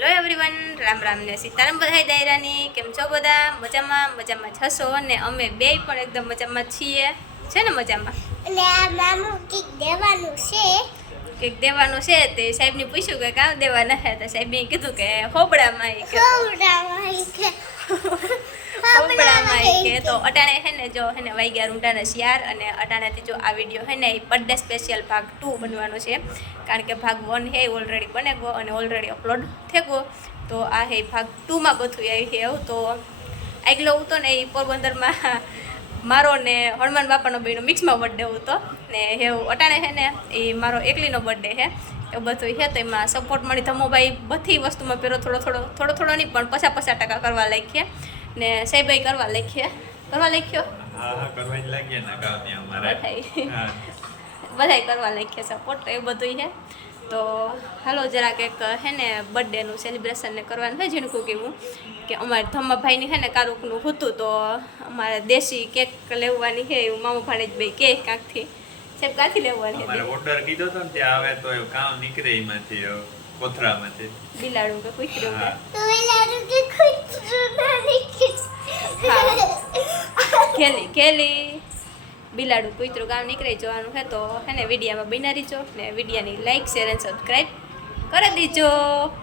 Hello everyone, Ram Ram ને સીતારામ બધાય દાયરાની. કેમ છો બધા? મજામાં છસો ને અમે બે પણ એકદમ મજામાં છીએ. છે ને મજામાં? અને આ મામુ કેક દેવાનું છે. કેક દેવાનું છે તે સાહેબને પૂછ્યું કે કામ દેવાના છે તો સાહેબે કીધું કે હોબળામાં કે તો અટાણે હે ને જો હે ને વાગ્યા રૂંટાના શિયાર અને અટાણાથી જો આ વિડીયો હે ને એ બર્થડે સ્પેશિયલ ભાગ 2 બનવાનો છે. કારણ કે ભાગ 1 હે ઓલરેડી બને ગયો અને ઓલરેડી અપલોડ થઈ ગયો. તો આ હે ભાગ 2 માં બધું આવી છે એવું. તો આગલો હતો ને એ પોરબંદરમાં મારો ને હનુમાન બાપાનો બેનો મિક્સમાં બર્થડે હતો ને એવું અટાણે છે ને એ મારો એકલીનો બર્થડે છે એવું બધું છે. તો એમાં સપોર્ટ મળી ધમોભાઈ બધી વસ્તુમાં પહેરો થોડો નહીં પણ 50% કરવા લાગીએ ને સાહેબાઈ કરવા લખ્યો બધાય કરવા લખ્યા સપોર્ટ એ બધું છે. તો હાલો જરાક એક હે ને બર્થડેનું સેલિબ્રેશન ને કરવાનું છે. જેનું કહું કેવું કે અમારે ધમ્માભાઈની છે ને કારુકનું હતું તો અમારે દેશી કેક લેવાની છે એવું મામા ભાણેજ ભાઈ કે કાંકથી સાહેબ કાંથી લેવાની અમારે ઓર્ડર કીધો તો ને ત્યાં આવે તો એ કામ નીકળે એમાંથી કોથરામાંથી બિલાડું કે કૂતરું કે તો એલારું કે કૂતરું ખેલી બિલાડું કૂતરું ગામ નીકળી જવાનું છે. તો હે ને વિડીયામાં બના રહીજો ને વિડીયાની લાઈક શેર અને સબસ્ક્રાઈબ કરી દીજો.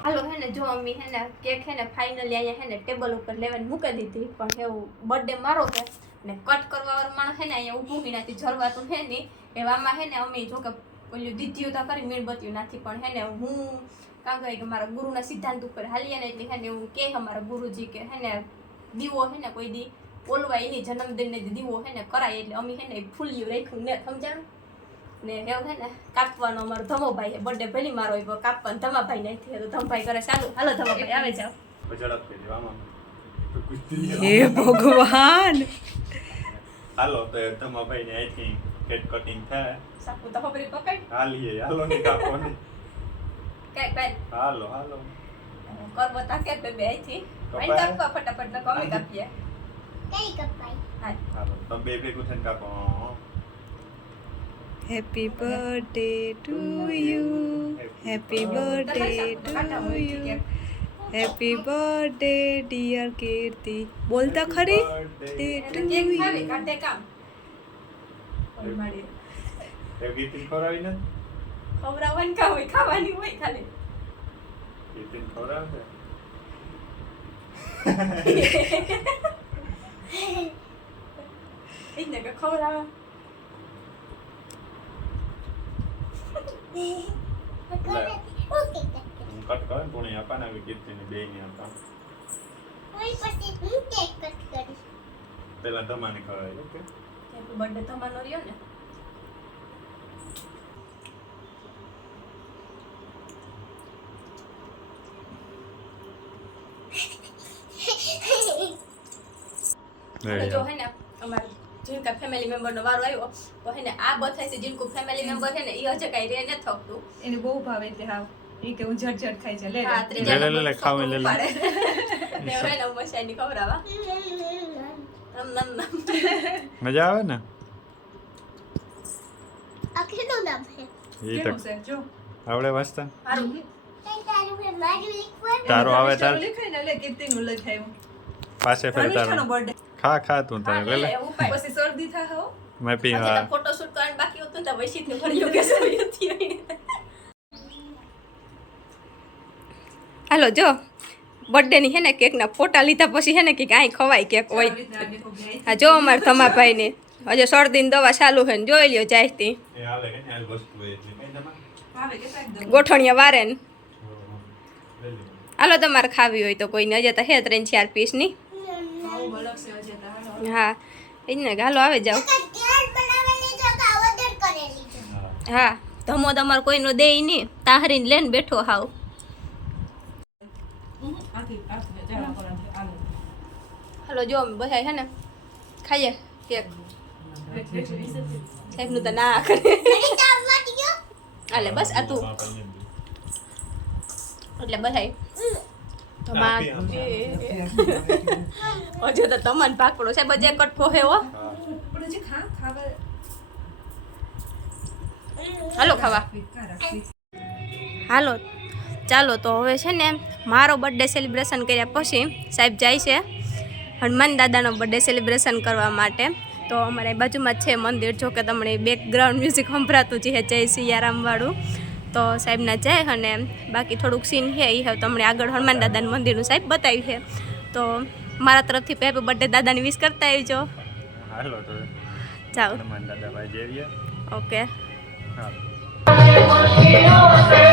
હાલો હે ને જો અમ્મી હે ને કેક હે ને ફાઇનલી અહીંયા હે ને ટેબલ ઉપર લેવાની મૂકી દીધી પણ એવું બર્થડે મારો છે ને કટ કરવા વાળો માણસ હે ને અહીંયા ઊભું વિનાથી જરવાતું હે નહીં એવામાં હે ને અમ્મી જો કે ઓલું દીધીઓ તો કરી મીણબત્તીઓ નાથી પણ હે ને હું કાં કહે કે મારા ગુરુના સિદ્ધાંત ઉપર હાલીએ ને એટલે હે ને એવું કે અમારા ગુરુજી કે હે ને દીવો હે ને કોઈ દી બોલવા એની જન્મદિનને દીવો હે ને કરાય એટલે અમે હે ને ફૂલિયું રાખ્યું ને સમજાણું ને એવું હે ને કાપવાનો અમારો ધમોભાઈ હે બર્થડે ભલી મારો હોય કાપવાનો ધમાભાઈ નથી તો ધમભાઈ કરે ચાલુ હાલો ધમાભાઈ આવે જાવ. હે ભગવાન હાલો તો ધમાભાઈ ને અહીંથી કેક કટિંગ થાય સાકુ તો ખબરી પકડ હાલીએ હાલો ને કાપો ને કેક બેન હાલો કરવો તા કે બે અહીંથી અહીં કાપવા ફટાફટ ને કમે કાપીએ કઈ કપાઈ હાલો તમે બે ભેગું થઈને કાપો. Happy birthday to you. Happy birthday to you. Happy birthday dear Kirti. બોલતા ખરી? Birthday to cake you. ખાવી કાટે કામ ઓય મારી એ ગીતી ખવડાવી ને ખવરાવવાની કા હોય ખાવાની હોય ખાલી ગીતી ખવડાવે એને કે ખવરાવા ઓકે હું કટ કરે ને કોણે આપા ને ગીતી ને બે ને આપા કોઈ પછી હું કેક કટ કરીશ. પેલા ધમાને ખવડાવી ઓકે હેપી બર્થડે તમારો રહ્યો ને અને જો હે ને અમારા જીનકા ફેમિલી મેમ્બરનો વારો આવ્યો તો હે ને આ બધાય છે જીનકુ ફેમિલી મેમ્બર છે ને ઈ હજે કાઈ રે ન થકતું એને બહુ ભાવે એટલે હાવ ઈ કે હું ઝટ ખાઈ જા લે હા લે, લે, ખાવ, લે, લે. ને હે ને મસાની ખવરાવા નમ મજા આવે ને આ કેનું નામ છે? એ તો કેવું છે જો આવડે વાંચતા હારું કઈ તારું છે મારું લીખવાનું? તારો આવે તાર લખાય ને લે કીર્તિનું લખાયું પાસે ફેર અનિશાનો તારો બર્થડે ખા તું તારે લે લે પછી શરદી થાય હો મેં પી આજે હા તો ફોટો શૂટ કરવાનું બાકી હતું ને તો વૈશિત ને ભર્યો કે સરી હતી હાલો જો બર્થડે ની હે ને કેક ના ફોટા લીધા પછી હે ને કે કાંઈ ખવાય કેક હોય હા જો અમાર તમાભાઈ ને હજે શરદીની દવા ચાલુ છે ને જોઈ લ્યો જાયતી એ હાલે કે આ વસ્તુ એ એટલે કઈ તમારે ભાવે કે સાહેબ ગોઠણિયા વારે ને લે લે હાલો તમારે ખાવી હોય તો કોઈને હજે તો હે 3-4 પીસ ની બહુ અલગ છે હજી તો હાલો હા એ જ ને કે હાલો આવે જાવ કેક બનાવેલી છે કે ઓર્ડર કરેલી છે? હા ધમો તમારે કોઈનો દે નહીં તાહરીને લઈને બેઠો હાવ આથી જરા પર આલો હાલો જો અમે બધા છે ને ખાઈએ કેક સાહેબનું તો ના કરે ઘડી તાવ વાટી ગયો? હાલે બસ આ તું એટલે બધાય તમાર હજુ તો તમાન પાકડો છે બજે કટકો હે હો પણ હજી ખાવા હાલો ખાવા હાલો ચાલો તો હવે છે ને મારો બર્થડે સેલિબ્રેશન કર્યા પછી સાહેબ જાય છે હનુમાન દાદાનો બર્થડે સેલિબ્રેશન કરવા માટે. તો અમારે બાજુમાં જ છે મંદિર, જો કે તમને બેકગ્રાઉન્ડ મ્યુઝિક સંભળાતું છે જય સિયારામવાળું. તો સાહેબના જાય અને બાકી થોડુંક સીન છે એ હવે તમને આગળ હનુમાન દાદાનું મંદિરનું સાહેબ બતાવ્યું છે. તો મારા તરફથી હેપી બર્થડે દાદાની વિશ કરતા આવજો. હાલો તો જાઓ. હનુમાન દાદા ભાઈ જેવીએ. ઓકે. હા.